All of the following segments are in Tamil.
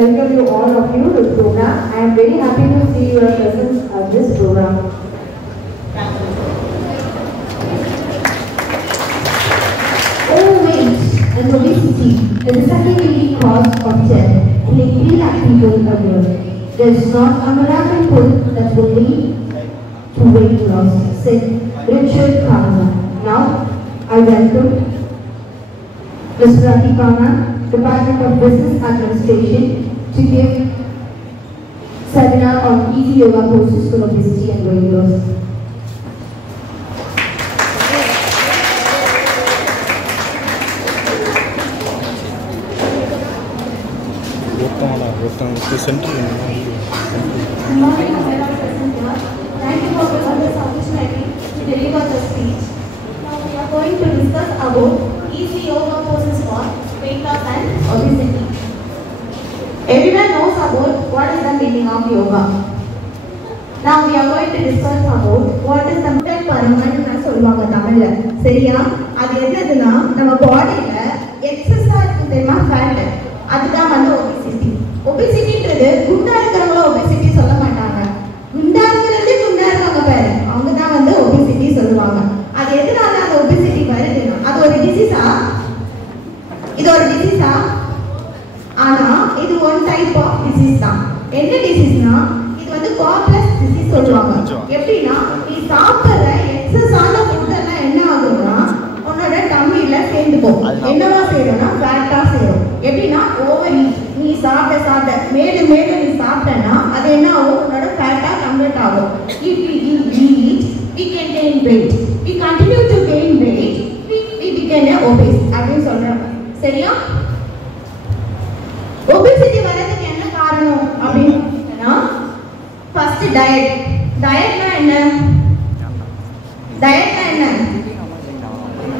welcome you all of you to the program. I am very happy to see your presence at this program. Overweight and obesity is the second leading cause of death, killing 3 lakh people a year. There is not a miracle pill that will lead to weight loss, said Richard Kahneman. Now, I welcome Ms. Rati Khanna, Department of Business Administration, to give seminar on easy yoga poses for obesity and weight loss. Thank you for this opportunity to deliver the speech. Now we are going to discuss about easy yoga poses for weight loss and obesity. Everyone knows about what is the meaning of yoga. Now we are going to discuss about what is the mental parameter சொல்வாங்க தமிழ்ல. சரியா? அது என்னதுன்னா நம்ம பாடியில எக்ஸஸா இருக்கு தெரியுமா ஃபேட். அதுதான் வந்து obesity. Obesityன்றது குண்டா இருக்கிறவங்கள obesity சொல்ல மாட்டாங்க. குண்டா இருக்கிறதே குண்டா இருக்காங்க பாரு. அவங்க தான் வந்து obesity சொல்லுவாங்க. அது எதனால அந்த obesity வருதுன்னா அது ஒரு டிசீஸா? இது ஒரு டிசீஸா? ஆனா இது ஒன் டைப் ஆஃப் டிசீஸ் தான். என்ன டிசீஸ்னா இது வந்து காம்ப்ளெக்ஸ் டிசீஸ் சொல்லுவாங்க. எப்படின்னா நீ சாப்பிடுற எக்ஸஸான ஃபுட் எல்லாம் என்ன ஆகும்னா உன்னோட டம்மில சேர்ந்துக்கும். என்னவா சேரும்னா ஃபேட்டா சேரும். எப்படின்னா ஓவர் ஈட். நீ சாப்பிட்ட மேலும் மேலும் நீ சாப்பிட்டனா அது என்ன ஆகும்? உன்னோட ஃபேட்டா கன்வெர்ட் ஆகும். If we eat, we can gain weight. We continue to gain weight. We become obese. அப்படின்னு சொல்றாங்க. சரியா? obesity வரதுக்கு என்ன காரணம் அப்படின்னா ஃபர்ஸ்ட் டயட். டயட்னா என்ன? டயட்னா என்ன?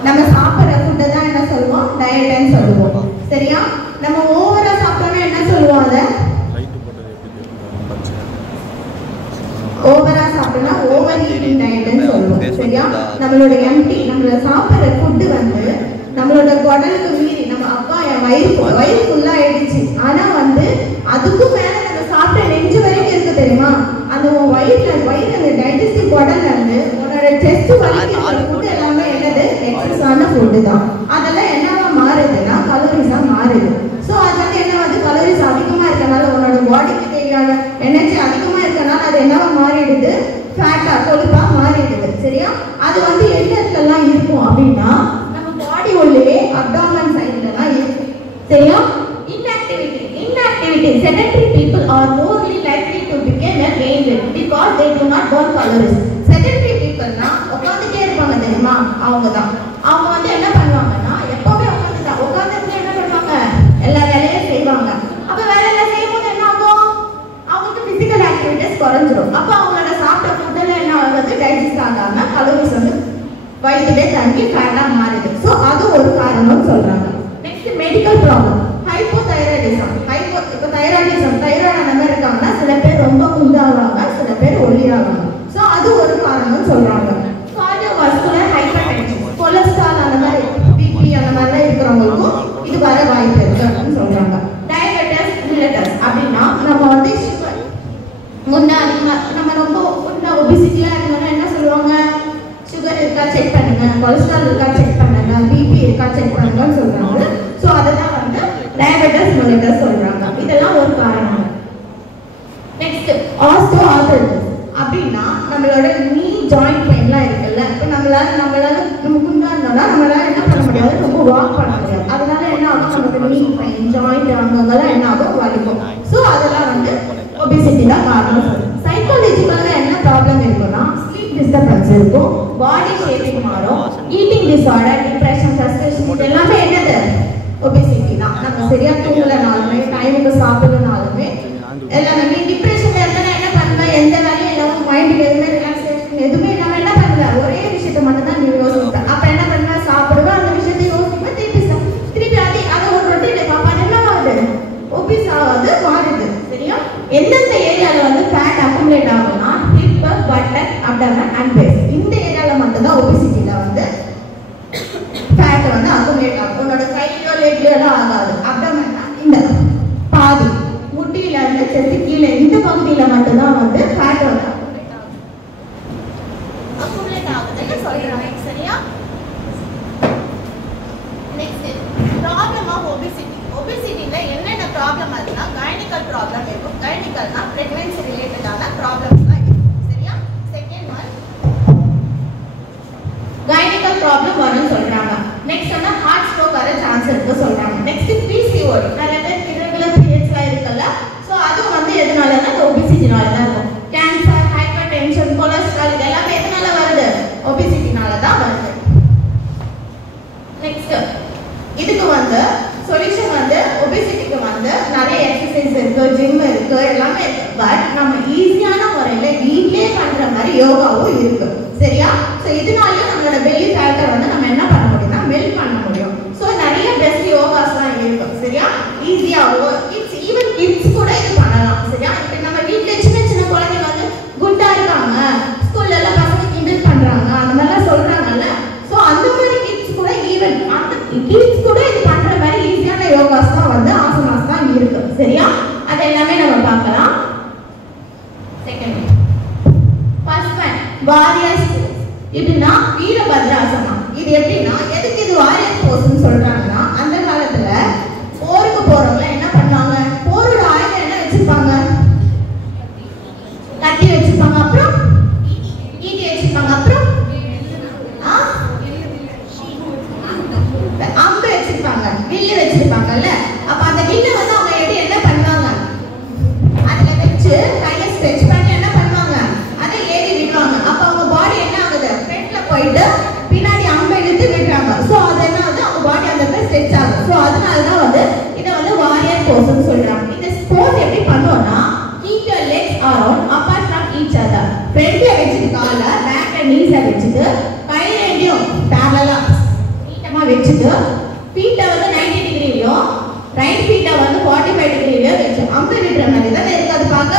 நம்ம சாப்பிடுற ஃபுட் தான் என்ன சொல்லுவோம்? டயட்னு சொல்லுவோம். சரியா? நம்ம ஓவரா சாப்பிட்டோம்னா என்ன சொல்லுவோம்? அத ஓவரா சாப்பிட்டோம்னா ஓவர் ஈட்டிங் டயட்னு சொல்லுவோம். சரியா? நம்மளோட எம்டி நம்மள சாப்பிடுற ஃபுட் வந்து நம்மளோட குடலுக்கு மீறி நம்ம அப்பா வயிறு ஃபுல்லா ஆயிடுச்சு. ஆனா வந்து அதுக்கும் மேல நம்ம சாப்பிட்ட நெஞ்சு வரைக்கும் இருக்கு தெரியுமா? அந்த வயிறு அந்த டைஜஸ்டிவ் குடல்ல இருந்து உன்னோட செஸ்ட் வரைக்கும் ஃபுட் எல்லாமே என்னது? எக்ஸஸான ஃபுட் தான். அதெல்லாம் என்னவா மாறுதுன்னா கலோரிஸா மாறுது. ஸோ அது வந்து என்ன வந்து கலோரிஸ் அதிகமா இருக்கனால உன்னோட பாடிக்கு தேவையான எனர்ஜி அதிகமா இருக்கனால அது என்னவா மாறிடுது? ஃபேட்டா கொழுப்பா மாறிடுது. சரியா? அது வந்து எந்த இடத்துலலாம் இருக்கும் அப்படின்னா நம்ம பாடி உள்ளே அப்டாமன் சைடுல தான் இருக்கு. சரியா? Inactivity. Sedentary people are more likely to become a gain weight because they do not burn calories. Sedentary people na உட்கார்ந்துட்டே இருப்பாங்க தெரியுமா? அவங்க தான். அவங்க வந்து என்ன பண்ணுவாங்கன்னா எப்பவுமே உட்கார்ந்துட்டு என்ன பண்ணுவாங்க? எல்லா வேலையும் செய்வாங்க. அப்ப வேலையெல்லாம் செய்யும்போது என்ன ஆகும்? அவங்களுக்கு பிசிக்கல் ஆக்டிவிட்டிஸ் குறைஞ்சிரும். அப்ப அவங்களோட சாப்பிட்ட ஃபுட்ல என்ன ஆகுது? டைஜஸ்ட் ஆகாம கலோரிஸ் வந்து வயிற்றுலே தங்கி ஃபேட்டா மாறுது. ஸோ அது ஒரு காரணம்னு சொல்றாங்க. Next medical problem hypothyroidism. இப்போ தைராய்டு அந்த மாதிரி இருக்காங்கன்னா சில பேர் ரொம்ப குண்டாவாங்க, சில பேர் ஒல்லியாவாங்க. ஸோ அது ஒரு காரணம்னு சொல்றாங்க. கார்டியோவாஸ்குலர் ஹைப்பர்டென்ஷன், கொலஸ்ட்ரால் அந்த மாதிரி பிபி அந்த மாதிரிலாம் இருக்கிறவங்களுக்கும் இது வர வாய்ப்பு இருக்கு அப்படின்னு சொல்றாங்க. டயபெட்டிஸ் மில்லட்டஸ் அப்படின்னா நம்ம வந்து சுகர் முன்னாடி நம்ம ரொம்ப ஒபிசிட்டியா இருந்தோம்னா என்ன சொல்லுவாங்க? சுகர் இருக்கா செக் பண்ணுங்க, கொலஸ்ட்ரால் இருக்கா செக் பண்ணுங்க, பிபி இருக்கா செக் பண்ணுங்கன்னு சொல்றாங்க. ஸோ அதுதான் வந்து டயபெட்டிஸ் மில்லட்டஸ் சொல்றாங்க. இதெல்லாம் ஒரு காரணம். நெக்ஸ்ட் ஆஸ்டியோஆர்த்ரைட்டிஸ் அப்படின்னா நம்மளோட நீ ஜாயிண்ட் பெயின்லாம் இருக்குல்ல. இப்போ நம்மளால குண்டா இருந்தோம்னா நம்மளால என்ன பண்ண முடியாது? ரொம்ப வாக் பண்ண முடியாது. அதனால என்ன ஆகும்? நமக்கு நீ பெயின் ஜாயிண்ட் அங்கெல்லாம் என்ன ஆகும்? வலிக்கும். ஸோ அதெல்லாம் வந்து ஒபிசிட்டி தான் காரணம். சைக்காலஜிக்கலா என்ன ப்ராப்ளம் இருக்குன்னா ஸ்லீப் டிஸ்டர்பன்ஸ் இருக்கும், பாடி ஷேப்பிங் மாறும், ஈட்டிங் டிஸார்டர், டிப்ரெஷன், ஃப்ரஸ்ட்ரேஷன் இது எல்லாமே என்னது? ஒபிசிட்டி தான். நம்ம சரியா தூங்கலனாலுமே டைமுக்கு சாப்பிடலனாலுமே எல்லாமே நீ டிப்ரெஷன்ல இருந்தா என்ன பண்ணுவ? எந்த வேலையும் இல்லாம மைண்டுக்கு எதுவுமே ரிலாக்ஸேஷன் எதுவுமே இல்லாம என்ன பண்ணுவ? ஒரே விஷயத்தை மட்டும் தான் நீ யோசிப்ப. அப்ப என்ன பண்ணுவ? சாப்பிடுவ, அந்த விஷயத்தை யோசிப்ப, திருப்பி அதை ஒரு ரொட்டீன் பாப்பா என்ன ஆகுது? ஒபிஸ் ஆகுது, மாறுது. சரியா? எந்தெந்த ஏரியால வந்து ஃபேட் அக்குமுலேட் ஆகும்னா hip, buttock, abdomen and face. இந்த ஏரியால மட்டும் தான் ஒபிசிட்டில வந்து ஃபேட் வந்து அக்குமுலேட் ஆகும். உன்னோட கையோ லெக்லோ ஆகாது. அப்டமன் இந்த பாதி செஸ்ட் கீழே இந்த பகுதியில மட்டும் தான் வந்து ஃபேட் வந்து அக்குமுலேட் ஆகுதுன்னு சொல்றாங்க. சரியா? Next problem of obesity. ஒபிசிட்டில என்னென்ன ப்ராப்ளம் ஆகுதுன்னா கைனிக்கல் ப்ராப்ளம் இருக்கும். கைனிக்கல்னா பிரெக்னன்சி ரிலேட்டடான ப்ராப்ளம்ஸ்லாம் இருக்கும். சரியா? செகண்ட் ஒன் கைனிக்கல் ப்ராப்ளம் வரும்னு சொல்றாங்க. நெக்ஸ்ட் வந்து ஹார்ட் ஸ்ட்ரோக் வர சான்ஸ் இருக்கு சொல்றாங்க. நெக்ஸ்ட் PCOD நிறைய பேர் irregular periodsலாம் இருக்குல்ல, சோ அது வந்து எதனாலனா ஒபிசிட்டினால தான் இருக்கும். கேன்சர், ஹைப்பர் டென்ஷன், கொலஸ்ட்ரால் இது எல்லாமே எதனால வருது? ஒபிசிட்டினால தான் வருது. நெக்ஸ்ட் இதுக்கு வந்து சொல்யூஷன் வந்து ஒபிசிட்டிக்கு வந்து நிறைய எக்ஸசைஸ் இருக்கு, ஜிம் இருக்கு, எல்லாமே இருக்கு. பட் நம்ம ஈஸியான முறையில வீட்லயே பண்ற மாதிரி யோகாவும் இருக்கு. சரியா? சோ இதனாலயும் நம்மளோட belly fat வந்து நம்ம என்ன பண்ண முடியும்னா மெல்ட் பண்ண முடியும். சோ நிறைய பெஸ்ட் யோகாஸ்லாம் இருக்கு. சரியா? ஈஸியாவோ ஈவன் கிட்ஸ் கூட இது பண்ணலாம். சரியா? இப்போ நம்ம வீட்ல சின்ன சின்ன குழந்தைங்க வந்து குட்டா இருக்காங்க, ஸ்கூல்ல எல்லாம் பசங்க கிண்டல் பண்றாங்க, அந்த மாதிரிலாம் சொல்றாங்கல்ல. சோ அந்த மாதிரி கிட்ஸ் கூட ஈவன் அந்த கிட்ஸ் கூட இது பண்ற மாதிரி ஈஸியான யோகாஸ் தான் வந்து ஆசனாஸ் தான் இருக்கு. சரியா? அது எல்லாமே நம்ம பார்க்கலாம். Second first one warrior pose. இதுனா வீரபத்ராசனா. இது எப்படின்னா எதுக்கு இது வாரியர் போஸ்னு சொல்றாங்கன்னா அந்த காலத்துல போருக்கு போறவங்க என்ன பண்ணுவாங்க? போரோட ஆயுதம் என்ன வச்சிருப்பாங்க? கத்தி வச்சிருப்பாங்க, அப்புறம் ஈட்டி வச்சிருப்பாங்க, அப்புறம் அம்பு வச்சிருப்பாங்க, வில்லு வச்சிருப்பாங்கல்ல. அப்ப அந்த வில்லை வந்து அவங்க எப்படி என்ன பண்ணுவாங்க? அதுல வச்சு கையை ஸ்ட்ரெச் பண்ணி என்ன பண்ணுவாங்க? அதை ஏறி விடுவாங்க. அப்ப அவங்க பாடி என்ன ஆகுது? ஃப்ரண்ட்ல போயிட்டு பின்னாடி அம்பை இழுத்து விடுறாங்க. சோ அது என்ன ஆகுது? அவங்க பாடி அந்த இடத்துல ஸ்ட்ரெச் ஆகுது. சோ அதனால தான் வந்து இதை வந்து வாரியர் போஸ்னு சொல்றாங்க. இந்த போஸ் எப்படி பண்ணுவோம்னா keep your legs around apart from each other. ஃப்ரண்ட்ல வச்சிட்டு கால பேக் அண்ட் நீஸ வச்சிட்டு கை ரெண்டையும் parallel நீட்டமா வச்சிட்டு ஃபீட்ட வந்து 90 டிகிரிலயும் ரைட் ஃபீட்ட வந்து 45 டிகிரிலயும் வச்சு அம்பு விடுற மாதிரி தான் இருக்காது பாக்க.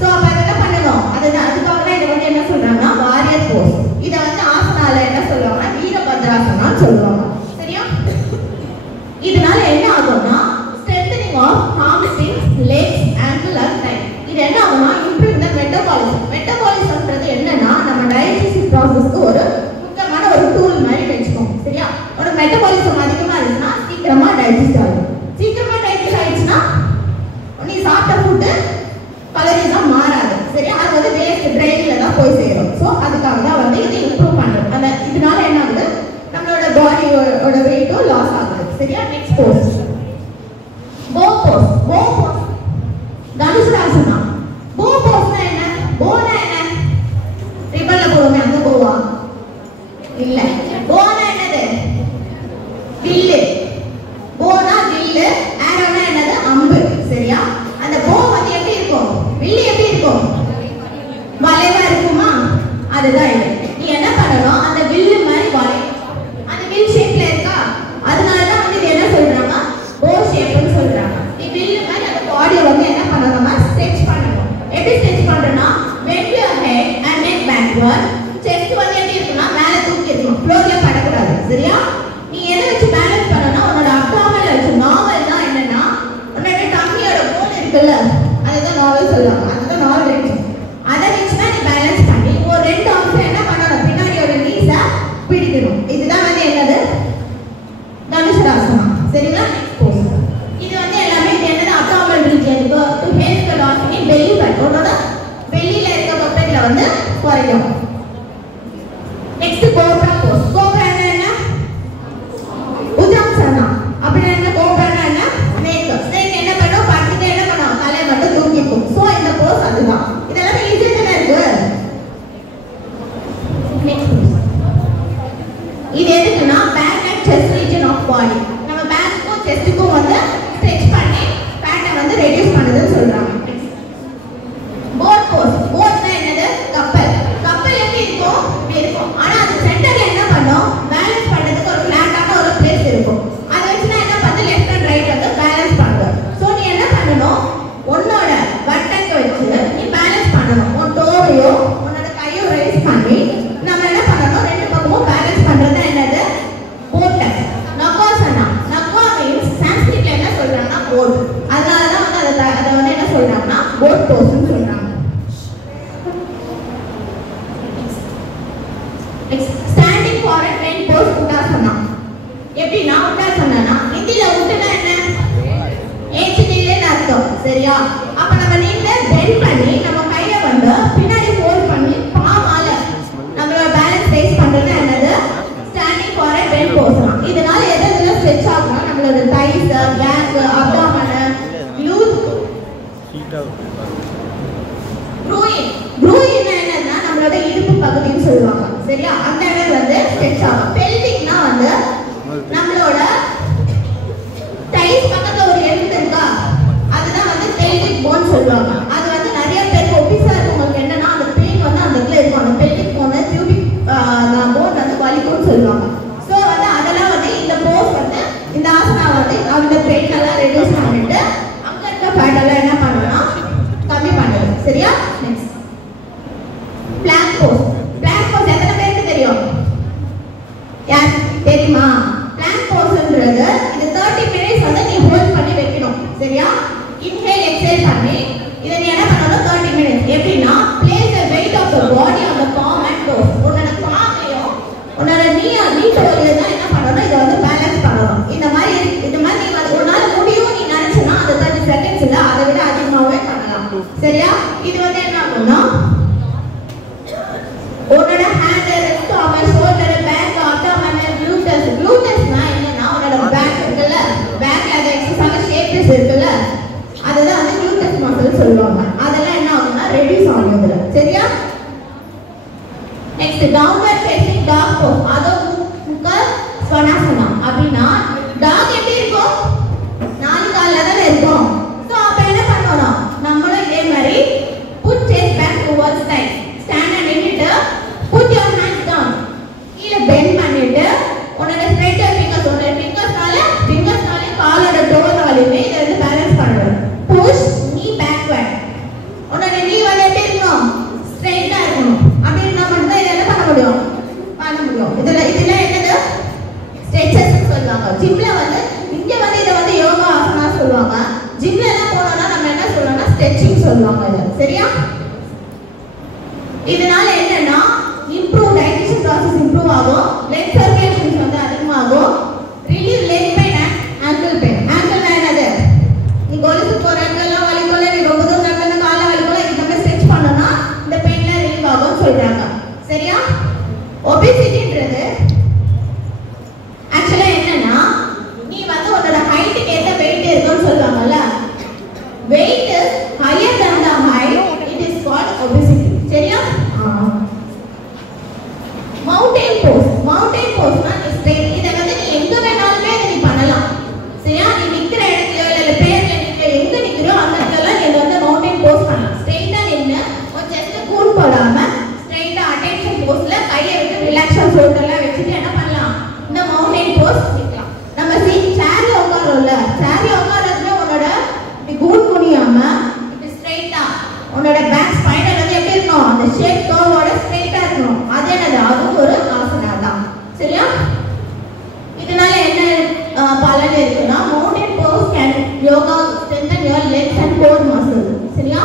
சோ அப்ப என்ன பண்ணணும்? அதுதான் அதுக்காக தான் இதை வந்து என்ன சொல்றாங்கன்னா வாரியர் போஸ். இத வந்து ஆசனால என்ன சொல்லுவாங்கன்னா வீரபத்ராசனான்னு சொல்லுவாங்க. சரியா? இதனால என்ன ஆகும்னா strengthening of hamstrings, legs, ankle and thigh. இது என்ன ஆகும்னா improve the metabolism. மெட்டபாலிசம்ன்றது என்னன்னா நம்ம digestive processக்கு ஒரு முக்கியமான ஒரு டூல் மாதிரி வெச்சுக்கோங்க. சரியா? ஒரு மெட்டபாலிசம் அதிகமா இருந்துச்சுன்னா சீக்கிரமா டைஜஸ்ட் ஆகும். சீக்கிரமா டைஜஸ்ட் ஆயிடுச்சுன்னா நீ சாப்பிட்ட ஃபுட் கலோரிஸா மாறாது. சரியா? அது வந்து வேஸ்ட் பிரெயின்ல தான் போய் சேரும். சோ அதுக்காக தான் வந்து இது இம்ப்ரூவ் பண்றது. அந்த இதனால என்ன ஆகுது? நம்மளோட பாடியோட வெயிட்டும் லாஸ் ஆகுது. சரியா? நெக்ஸ்ட் போஸ் போ போஸ். போ போஸ் தனுஷாசனா. போ போஸ்னா என்ன? போனா என்ன? ரிபன்ல போடுமே அந்த போவா? இல்ல. போனா என்னது? வில்லு. போனா வில்லு, ஆரோனா என்னது? அம்பு. சரியா? அந்த போ வந்து எப்படி இருக்கும்? வில்லு எப்படி இருக்கும்? வளைவா இருக்குமா? அதுதான் இது. நீ என்ன பண்ணணும்? அந்த வில்லு மாதிரி வளையும். அந்த வில் ஷேப்ல இருக்கா? அதனால தான் வந்து இது என்ன சொல்றாங்க? போ ஷேப்னு சொல்றாங்க. நீ வில்லு மாதிரி அந்த பாடியை வந்து என்ன பண்ணணும்னா ஸ்ட்ரெச் பண்ணணும். எப்படி ஸ்ட்ரெச் பண்றனா? bend your head and neck backward. Chest வந்து எப்படி இருக்குன்னா மேல தூக்கி இருக்கணும். ஃப்ளோர்ல படக்கூடாது. சரியா? நீ எதை வச்சு பேலன்ஸ் பண்ணனா உன்னோட அப்டாமினல் வச்சு. நாவல்னா என்னன்னா உன்னோட டம்மியோட போன் இருக்குல்ல, அதுதான் நாவல் சொல்லுவாங்க. அதுதான் நாவல் வச்சு அதை வச்சு தான் நீ பேலன்ஸ் பண்ணி ஒரு ரெண்டு ஆம்ஸ் என்ன பண்ணணும்? பின்னாடியோட நீஸ பிடிக்கணும். இதுதான் வந்து என்னது? தனுஷாசனா. சரிங்களா? Next pose. இது வந்து எல்லாமே என்னது? அப்டாமினல் ரீஜனுக்கு to help the loss in belly fat. உன்னோட bellyல இருக்க தொப்பைகளை வந்து குறைக்கும். Next cobra Bose. கோப்ரா என்ன? உஜாங்சனா. அப்படினா என்ன? கோப்ரானா என்ன? ஸ்னேக். ஸ்னேக் என்ன பண்ணும்? படுத்துட்டு என்ன பண்ணும்? தலையை மட்டும் தூக்கிக்கும். சோ இந்த போஸ் அதுதான். இதெல்லாம் ஈஸியா தானே இருக்கு. நெக்ஸ்ட் இது எதுக்குன்னா back and chest region of body. நம்ம பேக்கும் செஸ்ட்டுக்கும் வந்து ஸ்ட்ரெச் பண்ணி ஃபேட்டை வந்து ரெடியூஸ் பண்ணுதுன்னு சொல்றாங்க. போட் போஸ். போட்னா என்னது? கப்பல். கப்பல் எப்படி இருக்கும்? இப்படி இருக்கும். ஆனா அது சென்டர்ல என்ன பண்ணும்? பேலன்ஸ் பண்றதுக்கு ஒரு ஃபிளாட்டான ஒரு பிளேஸ் இருக்கும். அதை வச்சு நான் என்ன பண்ணு? லெஃப்ட் அண்ட் ரைட் வந்து பேலன்ஸ் பண்ணுவேன். சோ நீ என்ன பண்ணணும்? உன்னோட வட்டத்தை வச்சு நீ பேலன்ஸ் பண்ணணும். உன் டோவையோ உன்னோட கையோ ரைஸ் பண்ணி நம்ம என்ன பண்ணணும்? ரெண்டு பக்கமும் பேலன்ஸ் பண்றது என்னது? போட்டஸ். நகாசனா. நகா மீன்ஸ் சான்ஸ்கிரிட்ல என்ன சொல்றாங்கன்னா போத் போஸ்ன்னு சொல்றாங்க. ஸ்டாண்டிங் ஃபார்வர்ட் பெண்ட் போஸ் உட்டாசனா. எப்படின்னா உட்டாசனா ஹிந்தில உட்டுனா என்ன? ஏச்சு நிலைன்னு அர்த்தம். சரியா? அப்ப நம்ம நின்னு பெண்ட் பண்ணி நம்ம கையை வந்து பின்னாடி ஃபோல்ட் பண்ணி பாமால நம்மளோட பேலன்ஸ் ரேஸ் பண்றது என்னது? ஸ்டாண்டிங் ஃபார்வர்ட் பெண்ட் போஸ்னா. இதனால எதெல்லாம் ஸ்ட்ரெச் ஆகும்னா நம்மளோட thighs, back, abdomen, glutes, groin என்னன்னா நம்மளோட இடுப்பு பகுதின்னு சொல்லுவாங்க. சரியா? அந்த இடம் வந்து ஸ்ட்ரெச் ஆகும். பெல்விக்னா வந்து நம்மளோட தைஸ் பக்கத்துல ஒரு எலும்பு இருக்கா, அதுதான் வந்து பெல்விக் போன் சொல்லுவாங்க. அது வந்து நிறைய பேருக்கு ஒபிசா இருக்கவங்களுக்கு என்னன்னா அந்த பெயின் வந்து அந்த இடத்துல இருக்கும். அந்த பெல்விக் போன் டியூபிக் போன் வந்து வலிக்கும்னு சொல்லுவாங்க. ஸோ வந்து அதெல்லாம் வந்து இந்த போஸ் வந்து இந்த ஆசனா வந்து அந்த பெயின் எல்லாம் ரெடியூஸ் பண்ணிட்டு அங்க இருக்க ஃபேட் எல்லாம் என்ன பண்ணணும்னா கம்மி பண்ணுது. சரியா? Next plank pose. Plank pose எத்தனை பேருக்கு தெரியும்? யார் தெரியுமா? பிளாங்க் போஸ்ன்றது இது 30 மினிட்ஸ் வந்து நீ ஹோல்ட் பண்ணி வைக்கணும். சரியா? இன்ஹேல் எக்ஸேல் பண்ணி இத நீ என்ன பண்ணணும்? 30 மினிட்ஸ். எப்படின்னா place the weight of the body on the palm and toes. உன்னோட பாமையும் உன்னோட நீ டோலையும் தான் என்ன பண்ணணும்? இத வந்து பேலன்ஸ் பண்ணணும். இந்த மாதிரி நீ உன்னால முடியும் நீ நினைச்சனா அது 30 செகண்ட்ஸ் இல்ல அதை விட அதிகமாவே பண்ணலாம். சரியா? இது வந்து என்ன ஆகும்னா உன்னோட hand, wrist, arm, shoulder, back, abdomen, க்ளூட்டஸ்னா என்னன்னா உன்னோட பேக் இருக்குல்ல, பேக்ல அந்த எக்ஸசைஸ் ஷேப்ஸ் இருக்குல்ல, அதுதான் வந்து க்ளூட்டஸ் மசில் சொல்லுவாங்க. அதெல்லாம் என்ன ஆகும்னா ரெடியூஸ் ஆகும் இதுல. சரியா? Next downward facing dog pose. Adho Mukha ஸ்வனாசனா. அப்படின்னா டாக் எப்படி இருக்கும்? 4 கால்ல தான இருக்கும். சோ அப்ப என்ன பண்ணணும்? நம்மளும் இதே மாதிரி put chest back towards side. stand and நின்னுட்டு put your hands down. கீழ bend பண்ணிட்டு உன்னோட spread your fingers. உன்னோட fingersனால காலோட டோல வலிமே இத வந்து பேலன்ஸ் பண்ணணும். push knee backward. உன்னோட knee வந்து எப்படி இருக்கணும்? ஸ்ட்ரைட்டா இருக்கணும். அப்படி இருந்தா மட்டும் தான் இத என்ன பண்ண முடியும்? இதெல்லாம் என்னது? ஸ்ட்ரெச்சஸ் சொல்லுவாங்க. ஜிம்ல வந்து இங்க வந்து இத வந்து யோகா ஆசனா சொல்லுவாங்க. ஜிம்ல எல்லாம் போனோம்னா நம்ம என்ன சொல்றோம்னா ஸ்ட்ரெச்சிங் சொல்லுவாங்க இத. சரியா? இதனால என்னன்னா இம்ப்ரூவ் டைஜஷன் process இம்ப்ரூவ் ஆகும், லெக் சர்க்குலேஷன்ஸ் வந்து அதிகமாகும், relieve leg pain and angle pain. Angle என்னது? நீ கொலுசு போற ஆங்கிள்லாம் வலிக்கல, நீ ரொம்ப தூரம் நடந்து கால வலிக்கல, இந்த மாதிரி ஸ்ட்ரெச் பண்ணனா இந்த பெயின்ல ரிலீவ் ஆகும்னு சொல்றாங்க. சரியா? ஒபிசிட்டின்றது ஆக்சுவலா என்னன்னா நீ வந்து உன்னோட ஹைட்டுக்கு ஏத்த வெயிட் இருக்குன்னு சொல்லுவாங்கல்ல, weight is higher than the height, it is called obesity. சரியா? மவுண்டன் போஸ்னா ஸ்ட்ரெயிட். இத வந்து நீ எங்க வேணாலுமே நீ பண்ணலாம். சரியா? நீ நிக்கிற இடத்துல இல்ல பேர்ல நிக்கிற எங்க நிக்கிறியோ அந்த இடத்துல நீ வந்து மவுண்டன் போஸ் பண்ணலாம். ஸ்ட்ரெயிட்டா நின்னு ஒரு செஸ்ட் கூன் போடாம ஸ்ட்ரெயிட்டா அட்டென்ஷன் போஸ்ல கையை விட்டு ரிலாக்ஸா ஷோல்டர்ல வச்சிட்டு என்ன பண்ணலாம்? இந்த மவுண்டன் போஸ் நிக்கலாம். நம்ம சேர்ல உட்காரோம்ல, சேர்ல உட்காரதுல உன்னோட இப்படி கூன் குனியாம இப்படி ஸ்ட்ரெயிட்டா உன்னோட பேக் ஸ்பைனல் வந்து எப்படி இருக்கணும்? அந்த ஷேப் கர்வோட ஸ்ட்ரெயிட்டா இருக்கணும். அது என்னது? அது ஒரு ஆசனா தான். சரியா? இதனால என்ன பலன் இருக்குன்னா mountain Bose can yoga strengthen your legs and core muscles. சரியா?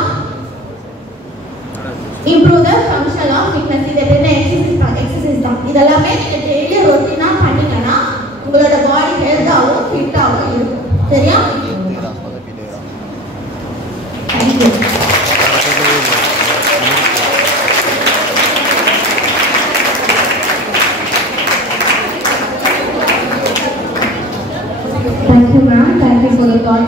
improve the function of fitness. இது என்ன எக்ஸசைஸ் தான். இதெல்லாம் நீங்க டெய்லி ரொட்டீனா பண்ணீங்கன்னா உங்களோட பாடி ஹெல்த்தாவும் ஃபிட்டாவும் இருக்கும். சரியா? Thank you. Thank you, ma'am. Thank you for the thought.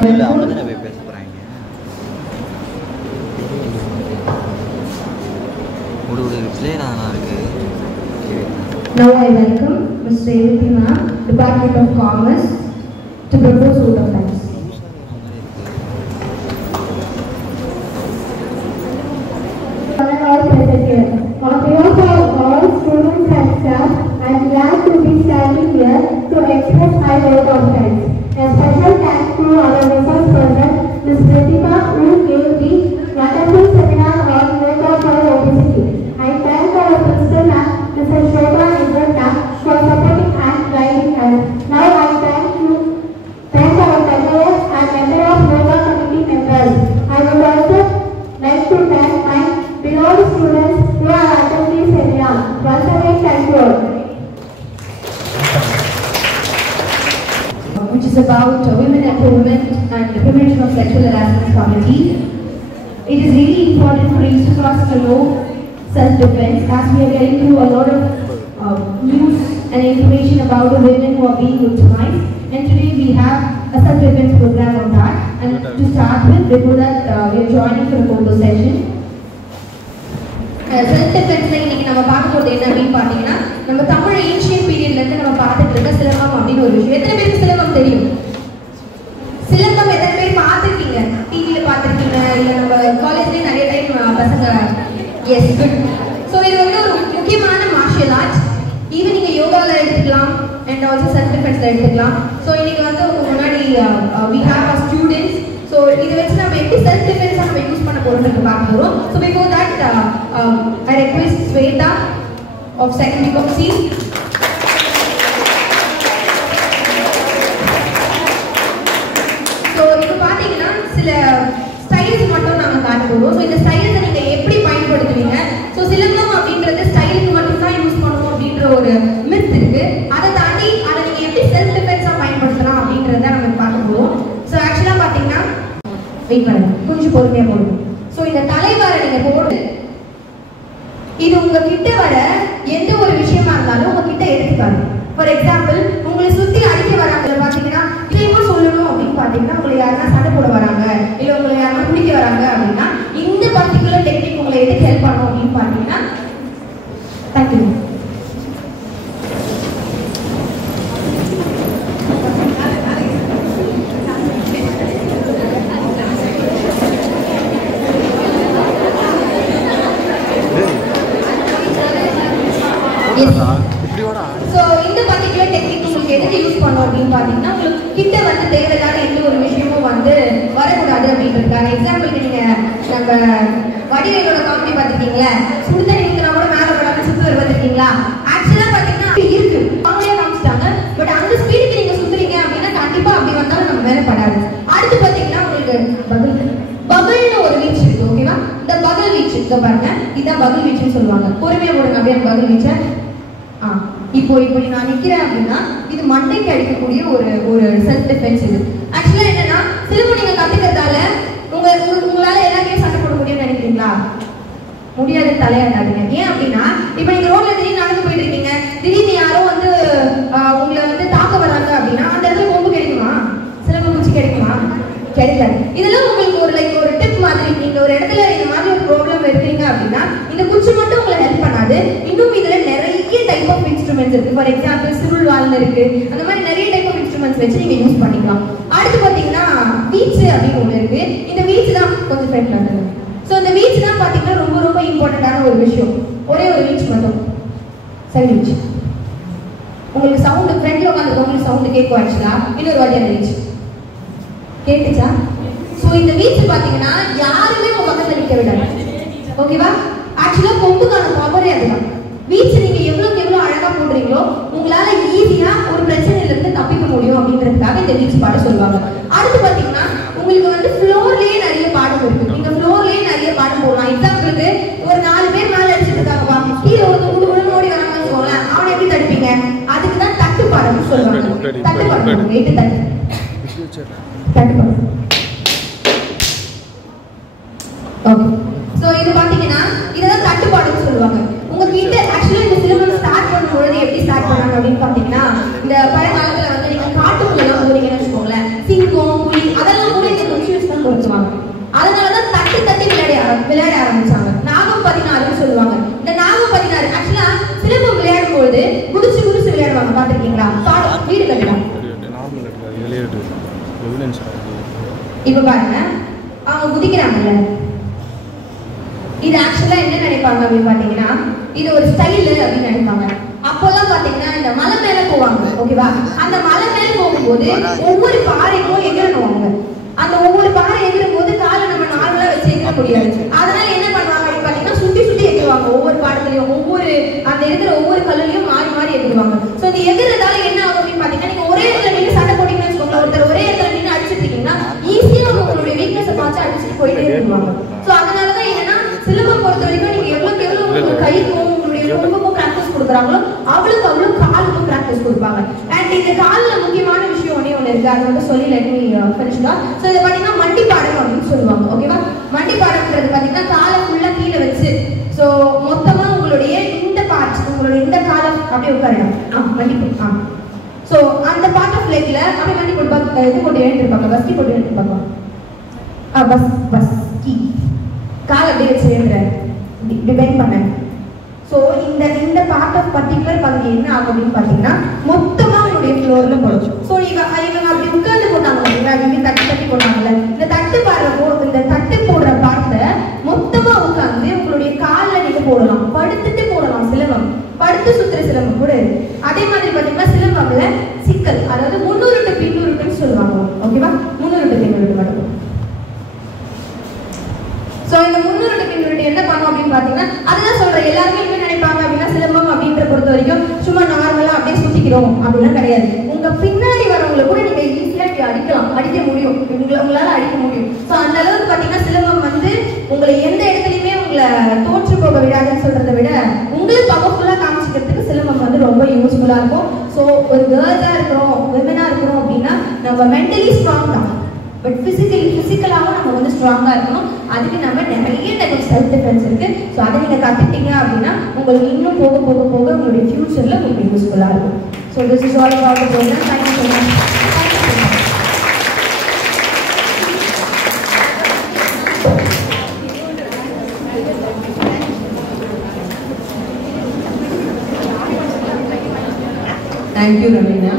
Now I welcome Ms. Revati ma'am, Department of Commerce, to propose vote of thanks. All present here. On behalf of all students and staff, I am glad to be standing here to express my vote of thanks. A special thanks to our resource person, Ms. Pratima, who gave the wonderful seminar on yoga for obesity. I thank our principal ma'am, Mr. Shobha Indra, for supporting and guiding us. Now I thank our fellow is about women empowerment and the prevention of sexual harassment community. It is really important for each of us to know self-defense, as we are getting through a lot of news and information about the women who are being victimized. And today we have a self-defense program on that. And to start with, before that, we are joining for the photo session. Self-defense இன்னைக்கு நம்ம பார்க்க போறது என்ன அப்படின்னு பார்த்தீங்கன்னா, நம்ம தமிழ் ஏன்ஷியன் பீரியட்ல இருந்து நம்ம பார்த்துட்டு இருக்க சிலம்பம் அப்படின்னு ஒரு விஷயம். எத்தனை பேருக்கு சிலம்பம் தெரியும்? சிலம்பம் எத்தனை பேர் பார்த்துருக்கீங்க? டிவியில பார்த்துருக்கீங்க, இல்லை நம்ம காலேஜ்லேயே நிறைய டைம் பசங்க எஸ் குட். ஸோ இது வந்து ஒரு முக்கியமான மார்ஷியல் ஆர்ட்ஸ். ஈவன் நீங்கள் யோகாவில் எடுத்துக்கலாம் அண்ட் ஆல்சோ செல்ஃப் டிஃபென்ஸில் எடுத்துக்கலாம். ஸோ இன்னைக்கு வந்து முன்னாடி we have a students. So இதை வச்சு நம்ம எப்படி செல்ஃப் டிஃபென்ஸாக நம்ம யூஸ் பண்ண போகிறோம்னு பார்க்க போகிறோம். So before that I request Sweta of second week of C. So இப்போ பார்த்தீங்கன்னா சில ஸ்டைல்ஸ் மட்டும் நாங்கள் காட்ட போகிறோம். ஸோ இந்த ஸ்டைல்ஸை நீங்கள் எப்படி பயன்படுத்துவீங்க? ஸோ சிலம்பம் அப்படின்றது ஸ்டைலுக்கு மட்டும்தான் யூஸ் பண்ணுவோம் அப்படின்ற ஒரு மித் இருக்கு. அதை தாண்டி அதை நீங்கள் எப்படி செல்ஃப் டிஃபென்ஸாக பயன்படுத்தலாம் அப்படின்றத நம்ம பார்க்க போகிறோம். ஸோ ஆக்சுவலாக பார்த்தீங்கன்னா வெயிட் பண்ணுங்க, கொஞ்சம் பொறுமையாக போடுங்க. ஸோ இந்த தலைவாரை நீங்கள் போடு, இது உங்ககிட்ட வர எந்த ஒரு விஷயமா இருந்தாலும் உங்ககிட்ட எடுத்துக்காது. ஃபார் எக்ஸாம்பிள், உங்களை சுற்றி அடிக்க வராங்க பார்த்தீங்கன்னா, இதையுமா சொல்லணும் அப்படின்னு பார்த்தீங்கன்னா, உங்களை யாருன்னா சண்டை போட வராங்க, இல்லை உங்களை யாருன்னா குடிக்க வராங்க அப்படின்னா, இந்த பர்டிகுலர் டெக்னிக் உங்களை எதுக்கு ஹெல்ப் பண்ணும் அப்படின்னு பார்த்தீங்கன்னா, தேங்க்யூ. ஸோ இந்த பர்டிகுலர் டெக்னிக் உங்களுக்கு எதுக்கு யூஸ் பண்ணோம் அப்படின்னு பார்த்தீங்கன்னா, உங்களுக்கு கிட்ட வந்து தேவையில்லாத எந்த ஒரு விஷயமும் வந்து வரக்கூடாது அப்படின்றதுக்காக. எக்ஸாம்பிளுக்கு நீங்கள் நம்ம வடிவேலோட காமெடி பார்த்துருக்கீங்களா? சுடு தண்ணி ஊற்றினா கூட மேலே படாமல் சுற்றுவர் பார்த்துருக்கீங்களா? ஆக்சுவலாக பார்த்தீங்கன்னா இருக்கு, அவங்களே காமிச்சிட்டாங்க. பட் அந்த ஸ்பீடுக்கு நீங்கள் சுற்றுறீங்க அப்படின்னா கண்டிப்பாக அப்படி வந்தாலும் நம்ம மேலே படாது. அடுத்து பார்த்தீங்கன்னா உங்களுக்கு பகல்னு ஒரு வீச்சு இருக்கு, ஓகேவா? இந்த பகல் வீச்சு இதை பாருங்க, இதுதான் பகல் வீச்சுன்னு சொல்லுவாங்க. பொறுமையாக போடுங்க அப்படியே பகல் வீச்சை. இப்போ நான் நிக்கிறேன் அப்படின்னா இது மண்டைக்கு அடிக்கக்கூடிய ஒரு செல்ஃப் டிஃபென்ஸ். இது ஆக்சுவலா என்னன்னா, சிலம்பம் நீங்க கத்துக்கிறதால உங்களால எல்லாத்தையும் சண்டை போட முடியும்னு நினைக்கிறீங்களா? முடியாது, தலையாட்டாதீங்க. ஏன் அப்படின்னா, இப்போ நீங்க ரோட்ல திடீர்னு நடந்து போயிட்டு இருக்கீங்க, திடீர்னு யாரோ வந்து உங்களை வந்து தாக்க வராங்க அப்படின்னா அந்த இடத்துல கொம்பு கிடைக்குமா? சிலம்பம் குச்சி கிடைக்குமா? கிடைக்காது. இதெல்லாம் உங்களுக்கு ஒரு டிப் மாதிரி. நீங்க ஒரு இடத்துல இந்த மாதிரி ஒரு ப்ராப்ளம் எடுக்கிறீங்க அப்படின்னா இந்த குச்சி மட்டும் உங்களை ஹெல்ப் பண்ணாது. இன்னும் இதுல நிறைய டைப் ஆஃப் இன்ஸ்ட்ருமெண்ட்ஸ் இருக்கு. ஃபார் எக்ஸாம்பிள் சுருள் வால்னு இருக்கு. அந்த மாதிரி நிறைய டைப் ஆஃப் இன்ஸ்ட்ருமெண்ட்ஸ் வச்சு நீங்க யூஸ் பண்ணிக்கலாம். அடுத்து பாத்தீங்கன்னா வீச்சு அப்படின்னு ஒண்ணு இருக்கு. இந்த வீச்சு தான் கொஞ்சம் ஃப்ரெண்ட் பண்ணுங்க. ஸோ இந்த வீச்சு தான் பாத்தீங்கன்னா ரொம்ப ரொம்ப இம்பார்ட்டன்டான ஒரு விஷயம். ஒரே ஒரு வீச்சு மட்டும், சரி வீச்சு. உங்களுக்கு சவுண்ட் ஃப்ரெண்ட்ல உட்காந்து உங்களுக்கு சவுண்ட் கேட்கும். ஆக்சுவலா இன்னொரு வாட்டி அந்த வீச்சு கேட்டுச்சா? ஸோ இந்த வீச்சு பார்த்தீங்கன்னா யாருமே உங்க பக்கத்தில் நிற்க விடாது, ஓகேவா? ஆக்சுவலா கொம்புக்கான பவரே அதுதான். வீச்சு நீங்க எவ்வளோக்கு எவ்வளோ அழகா போடுறீங்களோ உங்களால ஈஸியா ஒரு பிரச்சனையில இருந்து தப்பிக்க முடியும் அப்படின்றதுக்காக இந்த வீச்சு பாட சொல்லுவாங்க. அடுத்து பார்த்தீங்கன்னா உங்களுக்கு வந்து ஃப்ளோர்லயே நிறைய பாடம் இருக்கு. நீங்க ஃப்ளோர்லயே நிறைய பாடம் போடலாம். எக்ஸாம்பிளுக்கு ஒரு 4 பேர் மேல அடிச்சுட்டு இருக்காங்கப்பா, கீழே ஒருத்தர் ஓடி வராங்கன்னு சொல்லலாம். அவனை எப்படி தடுப்பீங்க? அதுக்கு தான் தட்டு பாடம்னு சொல்லுவாங்க. தட்டு பாடம், வெயிட்டு தட்டு தட்டுப்பாடு. ஓகே, ஸோ இது பார்த்தீங்கன்னா இதெல்லாம் தட்டுப்பாடுன்னு சொல்லுவாங்க. உங்ககிட்ட ஆக்சுவலாக இந்த சிலம்பம் ஸ்டார்ட் பண்ணும்பொழுது எப்படி ஸ்டார்ட் பண்ணாங்க அப்படின்னு பார்த்தீங்கன்னா, இந்த பழங்காலத்தில் வந்து நீங்கள் காட்டுக்குள்ளெல்லாம் போறீங்கன்னு வச்சுக்கோங்களேன், சிங்கம் புலி அதெல்லாம் கூட இந்த குச்சி வச்சு தான் கொடுத்துவாங்க. அதனால தான் தட்டி தட்டி விளையாட ஆரம்பிச்சாங்க. நாகம் 16ன்னு சொல்லுவாங்க. இந்த நாகம் 16 ஆக்சுவலாக சிலம்பம் விளையாடும் பொழுது குடிச்சு குடிச்சு விளையாடுவாங்க. பார்த்துருக்கீங்களா? வீடு கட்டலாம். இப்ப பாருங்க, அவங்க குதிக்கிறாங்கல்ல, இது ஆக்சுவலா என்ன நினைப்பாங்க அப்படின்னு பாத்தீங்கன்னா, இது ஒரு ஸ்டைலு அப்படின்னு நினைப்பாங்க. அப்போல்லாம் பாத்தீங்கன்னா இந்த மலை மேல போவாங்க, ஓகேவா? அந்த மலை மேல போகும்போது ஒவ்வொரு பாறைக்கும் எகிரணும். அவங்க அந்த ஒவ்வொரு பாறை எகிரும் போது காலை நம்ம நார்மலா வச்சு எகிர முடியாது. அதனால என்ன பண்ணுவாங்க அப்படின்னு பாத்தீங்கன்னா, சுத்தி சுத்தி எகிருவாங்க. ஒவ்வொரு பாடத்துலயும் அந்த இருக்கிற ஒவ்வொரு கல்லுலயும் மாறி மாறி எகிருவாங்க. ஸோ இந்த எகிரதால என்ன ஆகும் அப்படின்னு பாத்தீங்கன்னா, நீங்க ஒரே இடத்துல நின்று சண்டை போட்டீங்கன்னு வச்சுக்கோங்களேன், ஒருத்தர் ஒரே இடத்துல நின்று அடிச்சுட்டு இருக்கீங்கன்னா ஈஸியா உங்களுடைய வீக்னஸை பார்த்து அடிச்சுட்டு போயிட்டே இருப்பாங்க. ஸோ அதனாலதான் என்னன்னா, சிலம்பம் பொறுத்த வரைக்கும் நீங்க எவ்வளவுக்கு எவ்வளவு உங்க கைக்கும் உங்களுடைய உடம்புக்கும் பிராக்டிஸ் கொடுக்குறாங்களோ அவ்வளவுக்கு அவ்வளவு காலுக்கும் பிராக்டிஸ் கொடுப்பாங்க. அண்ட் அண்ட் இந்த காலில் முக்கியமான விஷயம் ஒன்று இருக்குது, அதை வந்து சொல்லி லெட் மீ ஃபினிஷ்டா. ஸோ இதை பார்த்தீங்கன்னா மண்டி பாடம் அப்படின்னு சொல்லுவாங்க. ஓகேவா? மண்டி பாடம்ன்றது பார்த்தீங்கன்னா காலை ஃபுல்லாக கீழே வச்சு ஸோ மொத்தமாக உங்களுடைய இந்த பார்ட் உங்களுடைய இந்த காலை அப்படியே உட்காரணும். மண்டி ஸோ அந்த பார்ட் ஆஃப் லெக்ல அப்படியே மண்டி போட்டு இது போட்டு எழுந்திருப்பாங்க, பஸ்கி போட்டு எழுந்திருப்பாங்க. பஸ் கீ கால் அப்படியே வச்சு எழுதுற டிபெண்ட் பண்ண. ஸோ இந்த பார்ட் ஆஃப் பர்டிகுலர் பகுதி என்ன ஆகும் அப்படின்னு பார்த்தீங்கன்னா மொத்தமாக உங்களுடைய ஃப்ளோரில் போடும். ஸோ இவங்க அப்படி உட்கார்ந்து போட்டாங்க பார்த்தீங்களா, இங்கே தட்டி போட்டாங்கல்ல, இந்த தட்டு இந்த தட்டு போடுற பார்ட்டை மொத்தமாக உட்காந்து உங்களுடைய காலில் நீங்கள் போடலாம், படுத்துட்டு போடலாம். சிலம்பம் படுத்து சுத்துற சிலம்பம் கூட இருக்கு. அதே மாதிரி பார்த்தீங்கன்னா சிலம்பம்ல சிக்கல், அதாவது முன்னுருட்டு பின்னுருட்டுன்னு சொல்லுவாங்க. ஓகேவா? முன்னுருட்டு பின்னுருட்டு மட்டும். ஸோ இந்த முன்னுருட்டு பின்னுருட்டு என்ன பண்ணும் அப்படின்னு பார்த்தீங்கன்னா அதுதான் சொல்கிறேன். எல்லாருமே என்ன நினைப்பாங்க அப்படின்னா சிலம்பம் அப்படின்ற பொறுத்த வரைக்கும் சும்மா நார்மலாக அப்படியே சுற்றிக்கிறோம் அப்படின்னா கிடையாது. உங்கள் பின்னாடி வரவங்களை கூட நீங்கள் ஈஸியாக அடிக்க முடியும், உங்களால் அடிக்க முடியும். ஸோ அந்த அளவுக்கு பார்த்தீங்கன்னா சிலம்பம் வந்து உங்களை எந்த இடத்துலையுமே உங்களை தோற்று போக விடாதுன்னு சொல்கிறத விட உங்களுக்கு பவர்ஃபுல்லாக காமிச்சிக்கிறதுக்கு சிலம்பம் வந்து ரொம்ப யூஸ்ஃபுல்லாக இருக்கும். ஸோ ஒரு கேர்ள்ஸாக இருக்கிறோம், விமனாக இருக்கிறோம் அப்படின்னா நம்ம மென்டலி ஸ்ட்ராங் தான், பட் ஃபிசிக்கலாகவும் நம்ம வந்து ஸ்ட்ராங்காக இருக்கணும். அதுக்கு நம்ம நிறைய டைப் ஆஃப் செல்ஃப் டிஃபென்ஸ் இருக்குது. ஸோ அதை நீங்கள் கற்றுக்கிட்டீங்க அப்படின்னா உங்களுக்கு இன்னும் போக போக போக உங்களுடைய ஃபியூச்சரில் உங்களுக்கு யூஸ்ஃபுல்லாக இருக்கும். So this is all about the programme. Thank you so much. Thank you, Ravina.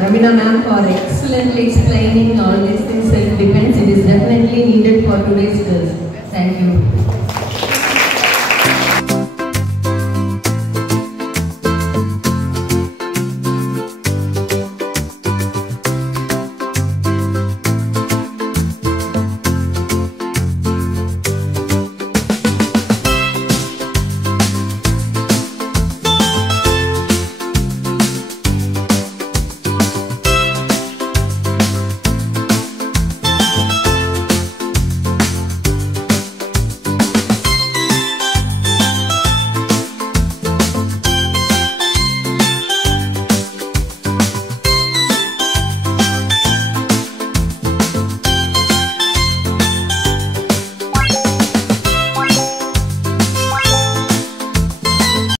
Ravina ma'am, for excellently explaining all these things self-defense. It is definitely needed for today's girls. Thank you.